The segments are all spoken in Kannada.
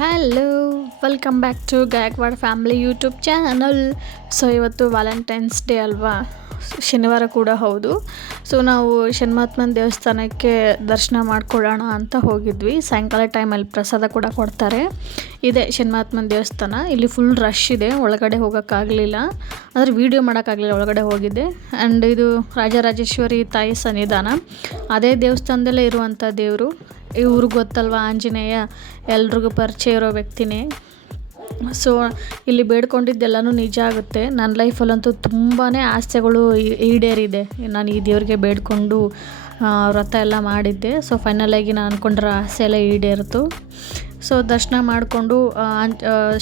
Hello, welcome back to Gaikwad family YouTube channel. So ಇವತ್ತು ವ್ಯಾಲೆಂಟೈನ್ಸ್ ಡೇ ಅಲ್ವಾ, ಶನಿವಾರ ಕೂಡ ಹೌದು. ಸೊ ನಾವು ಶನ್ಮಾತ್ಮನ ದೇವಸ್ಥಾನಕ್ಕೆ ದರ್ಶನ ಮಾಡ್ಕೊಳ್ಳೋಣ ಅಂತ ಹೋಗಿದ್ವಿ. ಸಾಯಂಕಾಲ ಟೈಮಲ್ಲಿ ಪ್ರಸಾದ ಕೂಡ ಕೊಡ್ತಾರೆ. ಇದೆ ಶನ್ಮಾತ್ಮನ ದೇವಸ್ಥಾನ. ಇಲ್ಲಿ ಫುಲ್ ರಶ್ ಇದೆ, ಒಳಗಡೆ ಹೋಗೋಕ್ಕಾಗಲಿಲ್ಲ, ಅಂದರೆ ವೀಡಿಯೋ ಮಾಡೋಕ್ಕಾಗಲಿಲ್ಲ, ಒಳಗಡೆ ಹೋಗಿದ್ದೆ. ಆ್ಯಂಡ್ ಇದು ರಾಜರಾಜೇಶ್ವರಿ ತಾಯಿ ಸನ್ನಿಧಾನ, ಅದೇ ದೇವಸ್ಥಾನದಲ್ಲೇ ಇರುವಂಥ ದೇವರು. ಇವ್ರಿಗೆ ಗೊತ್ತಲ್ವ, ಆಂಜನೇಯ ಎಲ್ರಿಗೂ ಪರಿಚಯ ಇರೋ ವ್ಯಕ್ತಿನೇ. ಸೊ ಇಲ್ಲಿ ಬೇಡ್ಕೊಂಡಿದ್ದೆಲ್ಲನೂ ನಿಜ ಆಗುತ್ತೆ. ನನ್ನ ಲೈಫಲ್ಲಂತೂ ತುಂಬಾ ಆಸೆಗಳು ಈಡೇರಿದೆ. ನಾನು ಈ ದೇವ್ರಿಗೆ ಬೇಡ್ಕೊಂಡು ವ್ರತ ಎಲ್ಲ ಮಾಡಿದ್ದೆ. ಸೊ ಫೈನಲಾಗಿ ನಾನು ಅಂದ್ಕೊಂಡಿರೋ ಆಸೆ ಎಲ್ಲ ಈಡೇರಿತು. ಸೊ ದರ್ಶನ ಮಾಡಿಕೊಂಡು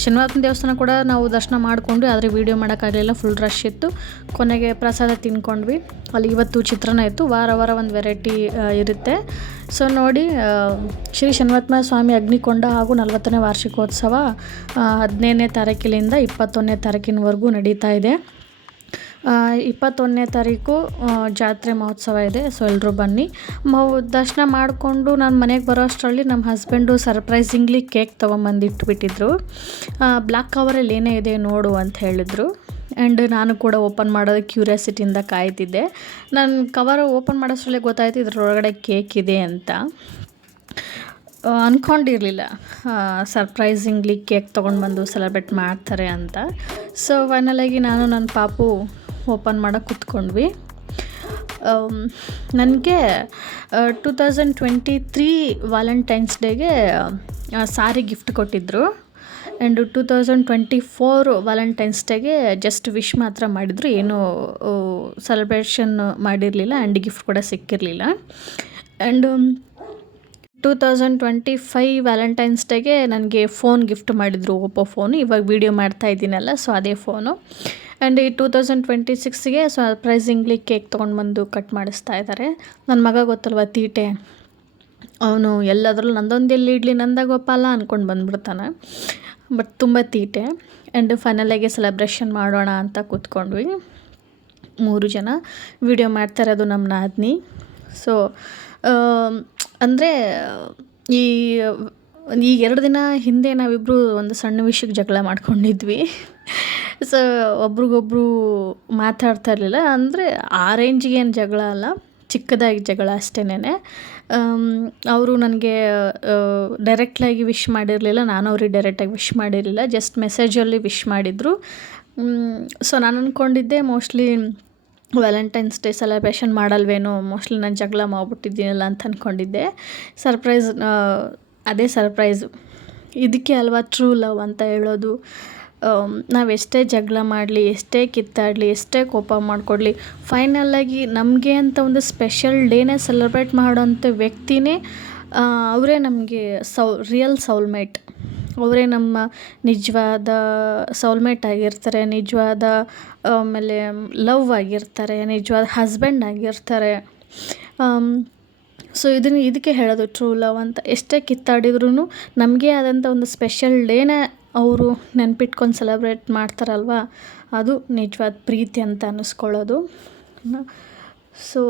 ಶನಿವಾರನ ದೇವಸ್ಥಾನ ಕೂಡ ನಾವು ದರ್ಶನ ಮಾಡಿಕೊಂಡು, ಆದರೆ ವೀಡಿಯೋ ಮಾಡೋಕ್ಕಾಗಲಿಲ್ಲ, ಫುಲ್ ರಶ್ ಇತ್ತು. ಕೊನೆಗೆ ಪ್ರಸಾದ ತಿಂದ್ಕೊಂಡ್ವಿ. ಅಲ್ಲಿ ಇವತ್ತು ಚಿತ್ರಾನ್ನ ಇತ್ತು. ವಾರ ವಾರ ಒಂದು ವೆರೈಟಿ ಇರುತ್ತೆ. ಸೊ ನೋಡಿ, ಶ್ರೀ ಶನ್ಮಾತ್ಮ ಸ್ವಾಮಿ ಅಗ್ನಿಕೊಂಡ ಹಾಗೂ 40ನೇ ವಾರ್ಷಿಕೋತ್ಸವ 15ನೇ ತಾರೀಕಿನಿಂದ 21ನೇ ತಾರೀಕಿನವರೆಗೂ ನಡೀತಾ ಇದೆ. 21ನೇ ತಾರೀಕು ಜಾತ್ರೆ ಮಹೋತ್ಸವ ಇದೆ. ಸೊ ಎಲ್ಲರೂ ಬನ್ನಿ. ದರ್ಶನ ಮಾಡಿಕೊಂಡು ನಾನು ಮನೆಗೆ ಬರೋ ಅಷ್ಟರಲ್ಲಿ ನಮ್ಮ ಹಸ್ಬೆಂಡು ಸರ್ಪ್ರೈಸಿಂಗ್ಲಿ ಕೇಕ್ ತೊಗೊಂಬಂದು ಇಟ್ಬಿಟ್ಟಿದ್ರು. ಬ್ಲ್ಯಾಕ್ ಕವರಲ್ಲಿ ಏನೇ ಇದೆ ನೋಡು ಅಂತ ಹೇಳಿದರು. ಆ್ಯಂಡ್ ನಾನು ಕೂಡ ಓಪನ್ ಮಾಡೋದು ಕ್ಯೂರಿಯಾಸಿಟಿಯಿಂದ ಕಾಯ್ತಿದ್ದೆ. ನಾನು ಕವರ್ ಓಪನ್ ಮಾಡೋಷ್ಟರಲ್ಲೇ ಗೊತ್ತಾಯಿತು ಇದರೊಳಗಡೆ ಕೇಕ್ ಇದೆ ಅಂತ. ಅಂದ್ಕೊಂಡಿರಲಿಲ್ಲ ಸರ್ಪ್ರೈಸಿಂಗ್ಲಿ ಕೇಕ್ ತೊಗೊಂಡು ಬಂದು ಸೆಲೆಬ್ರೇಟ್ ಮಾಡ್ತಾರೆ ಅಂತ. ಸೊ ಫೈನಲಾಗಿ ನಾನು ನನ್ನ ಪಾಪು ಓಪನ್ ಮಾಡೋಕ್ಕೆ ಕೂತ್ಕೊಂಡ್ವಿ. ನನಗೆ 2023 ವ್ಯಾಲೆಂಟೈನ್ಸ್ ಡೇಗೆ ಸಾರಿ ಗಿಫ್ಟ್ ಕೊಟ್ಟಿದ್ದರು. ಆ್ಯಂಡ್ 2024 ವ್ಯಾಲೆಂಟೈನ್ಸ್ ಡೇಗೆ ಜಸ್ಟ್ ವಿಶ್ ಮಾತ್ರ ಮಾಡಿದರು, ಏನೂ ಸೆಲೆಬ್ರೇಷನ್ ಮಾಡಿರಲಿಲ್ಲ ಆ್ಯಂಡ್ ಗಿಫ್ಟ್ ಕೂಡ ಸಿಕ್ಕಿರಲಿಲ್ಲ. ಆ್ಯಂಡ್ 2025 ವ್ಯಾಲೆಂಟೈನ್ಸ್ ಡೇಗೆ ನನಗೆ ಫೋನ್ ಗಿಫ್ಟ್ ಮಾಡಿದರು, ಓಪೋ ಫೋನು. ಇವಾಗ ವೀಡಿಯೋ ಮಾಡ್ತಾ ಇದ್ದೀನಲ್ಲ, ಸೊ ಅದೇ ಫೋನು. ಆ್ಯಂಡ್ ಈ 2026ಗೆ ಸರ್ಪ್ರೈಸಿಂಗ್ಲಿ ಕೇಕ್ ತೊಗೊಂಡು ಬಂದು ಕಟ್ ಮಾಡಿಸ್ತಾ ಇದ್ದಾರೆ. ನನ್ನ ಮಗ ಗೊತ್ತಲ್ವ, ತೀಟೆ, ಅವನು ಎಲ್ಲದರಲ್ಲೂ ನಂದೊಂದು ಎಲ್ಲಿ ಇಡ್ಲಿ ನಂದಾಗೋಪಲ್ಲ ಅಂದ್ಕೊಂಡು ಬಂದ್ಬಿಡ್ತಾನೆ. ಬಟ್ ತುಂಬ ತೀಟೆ. ಆ್ಯಂಡ್ ಫೈನಲಾಗಿ ಸೆಲೆಬ್ರೇಷನ್ ಮಾಡೋಣ ಅಂತ ಕೂತ್ಕೊಂಡ್ವಿ 3 ಜನ. ವೀಡಿಯೋ ಮಾಡ್ತಾ ಇರೋದು ನಮ್ಮ ನಾದಿನಿ. ಸೊ ಅಂದರೆ ಈ 2 ದಿನ ಹಿಂದೆ ನಾವಿಬ್ಬರು ಒಂದು ಸಣ್ಣ ವಿಷಯಕ್ಕೆ ಜಗಳ ಮಾಡ್ಕೊಂಡಿದ್ವಿ. ಸೊ ಒಬ್ರಿಗೊಬ್ರು ಮಾತಾಡ್ತಾ ಇರಲಿಲ್ಲ. ಅಂದರೆ ಆ ರೇಂಜಿಗೆ ಏನು ಜಗಳ ಅಲ್ಲ, ಚಿಕ್ಕದಾಗಿ ಜಗಳ ಅಷ್ಟೇನೆ. ಅವರು ನನಗೆ ಡೈರೆಕ್ಟಾಗಿ ವಿಶ್ ಮಾಡಿರಲಿಲ್ಲ, ನಾನು ಅವ್ರಿಗೆ ಡೈರೆಕ್ಟಾಗಿ ವಿಶ್ ಮಾಡಿರಲಿಲ್ಲ, ಜಸ್ಟ್ ಮೆಸೇಜಲ್ಲಿ ವಿಶ್ ಮಾಡಿದರು. ಸೊ ನಾನು ಅಂದ್ಕೊಂಡಿದ್ದೆ ಮೋಸ್ಟ್ಲಿ ವ್ಯಾಲೆಂಟೈನ್ಸ್ ಡೇ ಸೆಲೆಬ್ರೇಷನ್ ಮಾಡಲ್ವೇನೋ, ಮೋಸ್ಟ್ಲಿ ನಾನು ಜಗಳ ಮಾಡ್ಬಿಟ್ಟಿದ್ದೀನಲ್ಲ ಅಂತ ಅಂದ್ಕೊಂಡಿದ್ದೆ. ಸರ್ಪ್ರೈಸ್, ಅದೇ ಸರ್ಪ್ರೈಸು. ಇದಕ್ಕೆ ಅಲ್ವಾ ಟ್ರೂ ಲವ್ ಅಂತ ಹೇಳೋದು. ನಾವೆಷ್ಟೇ ಜಗಳ ಮಾಡಲಿ, ಎಷ್ಟೇ ಕಿತ್ತಾಡಲಿ, ಎಷ್ಟೇ ಕೋಪ ಮಾಡಿಕೊಡ್ಲಿ, ಫೈನಲಾಗಿ ನಮಗೆ ಅಂತ ಒಂದು ಸ್ಪೆಷಲ್ ಡೇನೇ ಸೆಲೆಬ್ರೇಟ್ ಮಾಡೋಂಥ ವ್ಯಕ್ತಿನೇ ಅವರೇ ನಮಗೆ ರಿಯಲ್ ಸೌಲ್ಮೇಟ್. ಅವರೇ ನಮ್ಮ ನಿಜವಾದ ಸೌಲ್ಮೇಟ್ ಆಗಿರ್ತಾರೆ, ನಿಜವಾದ ಆಮೇಲೆ ಲವ್ ಆಗಿರ್ತಾರೆ, ನಿಜವಾದ ಹಸ್ಬೆಂಡ್ ಆಗಿರ್ತಾರೆ. ಸೊ ಇದಕ್ಕೆ ಹೇಳೋದು ಟ್ರೂ ಲವ್ ಅಂತ. ಎಷ್ಟೇ ಕಿತ್ತಾಡಿದ್ರೂ ನಮಗೆ ಆದಂಥ ಒಂದು ಸ್ಪೆಷಲ್ ಡೇನೇ ಅವರು ನೆನ್ಪಿಟ್ಕೊಂಡು ಸೆಲೆಬ್ರೇಟ್ ಮಾಡ್ತಾರಲ್ವ, ಅದು ನಿಜವಾದ ಪ್ರೀತಿ ಅಂತ ಅನ್ನಿಸ್ಕೊಳ್ಳೋದು. So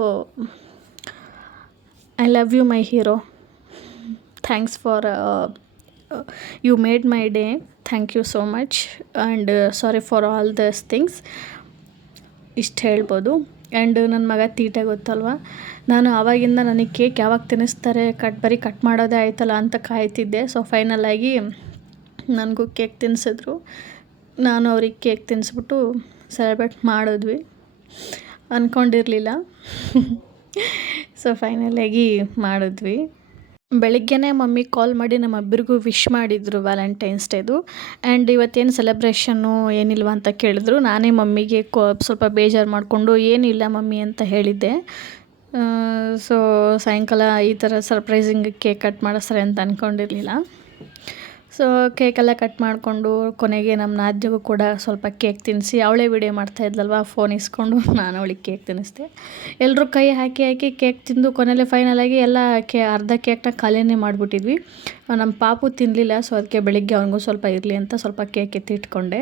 I love you my hero. Thanks for you made my day. Thank you so much and sorry for all these things. ಇಷ್ಟು ಹೇಳ್ಬೋದು. ಆ್ಯಂಡ್ ನನ್ನ ಮಗ ತೀಟೆ ಗೊತ್ತಲ್ವ, ನಾನು ಆವಾಗಿಂದ ನನಗೆ ಕೇಕ್ ಯಾವಾಗ ತಿನ್ನಿಸ್ತಾರೆ, ಬರೀ ಕಟ್ ಮಾಡೋದೇ ಆಯ್ತಲ್ಲ ಅಂತ ಕಾಯ್ತಿದ್ದೆ. ಸೊ ಫೈನಲಾಗಿ ನನಗೂ ಕೇಕ್ ತಿನ್ನಿಸಿದ್ರು, ನಾನು ಅವ್ರಿಗೆ ಕೇಕ್ ತಿನ್ನಿಸ್ಬಿಟ್ಟು ಸೆಲೆಬ್ರೇಟ್ ಮಾಡಿದ್ವಿ. ಅಂದ್ಕೊಂಡಿರಲಿಲ್ಲ. ಸೊ ಫೈನಲಾಗಿ ಮಾಡಿದ್ವಿ. ಬೆಳಿಗ್ಗೆನೇ ಮಮ್ಮಿ ಕಾಲ್ ಮಾಡಿ ನಮ್ಮಿಬ್ಬರಿಗೂ ವಿಶ್ ಮಾಡಿದರು ವ್ಯಾಲೆಂಟೈನ್ಸ್ ಡೇದು. ಆ್ಯಂಡ್ ಇವತ್ತೇನು ಸೆಲೆಬ್ರೇಷನ್ನು ಏನಿಲ್ವ ಅಂತ ಕೇಳಿದ್ರು. ನಾನೇ ಮಮ್ಮಿಗೆ ಸ್ವಲ್ಪ ಬೇಜಾರು ಮಾಡಿಕೊಂಡು ಏನಿಲ್ಲ ಮಮ್ಮಿ ಅಂತ ಹೇಳಿದ್ದೆ. ಸೊ ಸಾಯಂಕಾಲ ಈ ಥರ ಸರ್ಪ್ರೈಸಿಂಗ್ ಕೇಕ್ ಕಟ್ ಮಾಡಿಸ್ತಾರೆ ಅಂತ ಅಂದ್ಕೊಂಡಿರಲಿಲ್ಲ. ಸೊ ಕೇಕೆಲ್ಲ ಕಟ್ ಮಾಡಿಕೊಂಡು ಕೊನೆಗೆ ನಮ್ಮ ನಾದಿನಿಗೂ ಕೂಡ ಸ್ವಲ್ಪ ಕೇಕ್ ತಿನ್ನಿಸಿ, ಅವಳೇ ವೀಡಿಯೋ ಮಾಡ್ತಾಯಿದ್ಲಲ್ವ, ಫೋನ್ ಇಸ್ಕೊಂಡು ನಾನು ಅವಳಿಗೆ ಕೇಕ್ ತಿನ್ನಿಸ್ದೆ. ಎಲ್ಲರೂ ಕೈ ಹಾಕಿ ಕೇಕ್ ತಿಂದು ಕೊನೆಯಲ್ಲೇ ಫೈನಲಾಗಿ ಎಲ್ಲ ಅರ್ಧ ಕೇಕ್ನ ಖಾಲಿನೇ ಮಾಡಿಬಿಟ್ಟಿದ್ವಿ. ನಮ್ಮ ಪಾಪು ತಿನ್ನಲಿಲ್ಲ. ಸೊ ಅದಕ್ಕೆ ಬೆಳಿಗ್ಗೆ ಅವನಿಗೂ ಸ್ವಲ್ಪ ಇರಲಿ ಅಂತ ಸ್ವಲ್ಪ ಕೇಕ್ ಎತ್ತಿಟ್ಕೊಂಡೆ.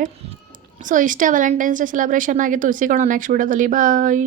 ಸೊ ಇಷ್ಟೇ ವ್ಯಾಲೆಂಟೈನ್ಸ್ ಡೇ ಸೆಲೆಬ್ರೇಷನ್ ಆಗಿತ್ತು. ಸಿಗೋಣ ನೆಕ್ಸ್ಟ್ ವೀಡಿಯೋದಲ್ಲಿ. ಬಾಯ್.